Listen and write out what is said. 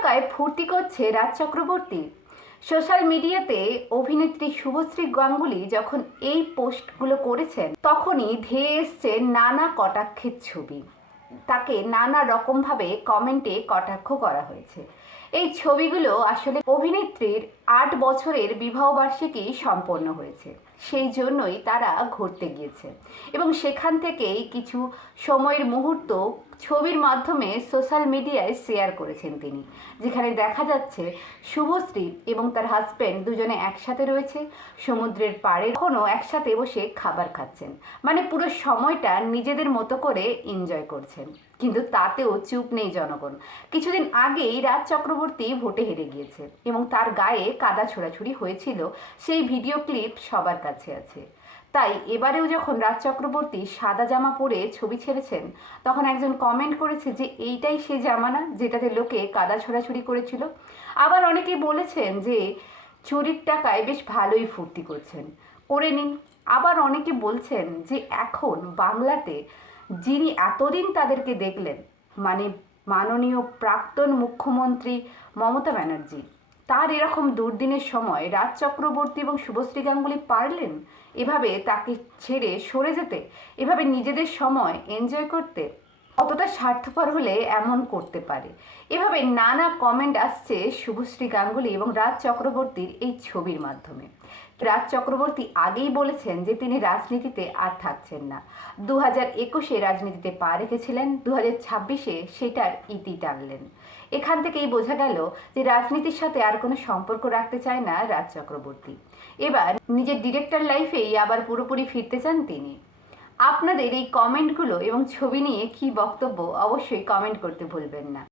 টাকায় ফুর্তি করছে রাজ চক্রবর্তী। সোশ্যাল মিডিয়াতে অভিনেত্রী শুভশ্রী গাঙ্গুলি যখন এই পোস্টগুলো করেছেন তখনই ধেয়ে এসছে নানা কটাক্ষের ছবি। তাকে নানা রকমভাবে কমেন্টে কটাক্ষ করা হয়েছে। এই ছবিগুলো আসলে অভিনেত্রীর 8 বছরের বিবাহবার্ষিকী সম্পন্ন হয়েছে, সেই জন্যই তারা ঘুরতে গিয়েছে এবং সেখান থেকেই কিছু সময়ের মুহূর্ত ছবির মাধ্যমে সোশ্যাল মিডিয়ায় শেয়ার করেছেন তিনি, যেখানে দেখা যাচ্ছে শুভশ্রী এবং তার হাজব্যান্ড দুজনে একসাথে রয়েছে, সমুদ্রের পাড়ে এখনও একসাথে বসে খাবার খাচ্ছেন, মানে পুরো সময়টা নিজেদের মতো করে এনজয় করছেন। কিন্তু তাতেও চুপ নেই জনগণ। কিছুদিন আগেই রাজ চক্রবর্তী ভোটে হেরে গিয়েছে এবং তার গায়ে কাদা ছোড়াছুড়ি হয়েছিল, সেই ভিডিও ক্লিপ সবার কাছে আছে। তাই এবারেও যখন রাজ চক্রবর্তী সাদা জামা পরে ছবি ছেড়েছেন তখন একজন কমেন্ট করেছে যে এইটাই সেই জামা না যেটাতে লোকে কাদা ছোড়াছুড়ি করেছিল। আবার অনেকেই বলেছেন যে চুরির টাকায় বেশ ভালোই ফুর্তি করছেন, করে নিন। আবার অনেকে বলছেন যে এখন বাংলাতে যিনি এতদিন তাদেরকে দেখলেন, মানে মাননীয় প্রাক্তন মুখ্যমন্ত্রী মমতা ব্যানার্জি, তার এরকম দুর্দিনের সময় রাজ চক্রবর্তী এবং শুভশ্রী গাঙ্গুলি পারলেন এভাবে তাকে ছেড়ে সরে যেতে, এভাবে নিজেদের সময় এনজয় করতে। কতটা স্বার্থপর হলে এমন করতে পারে? এভাবে নানা কমেন্ট আসছে শুভশ্রী গাঙ্গুলি এবং রাজ চক্রবর্তীর এই ছবির মাধ্যমে। রাজ চক্রবর্তী আগেই বলেছেন যে তিনি রাজনীতিতে আর থাকছেন না। 2021-এ রাজনীতিতে পা রেখেছিলেন, 2026-এ সেটার ইতি টানলেন। এখান থেকেই বোঝা গেল যে রাজনীতির সাথে আর কোনো সম্পর্ক রাখতে চায় না রাজ চক্রবর্তী। এবার নিজের ডিরেক্টর লাইফেই আবার পুরোপুরি ফিরতে চান তিনি। আপনাদের এই কমেন্টগুলো এবং ছবি নিয়ে কী বক্তব্য অবশ্যই কমেন্ট করতে ভুলবেন না।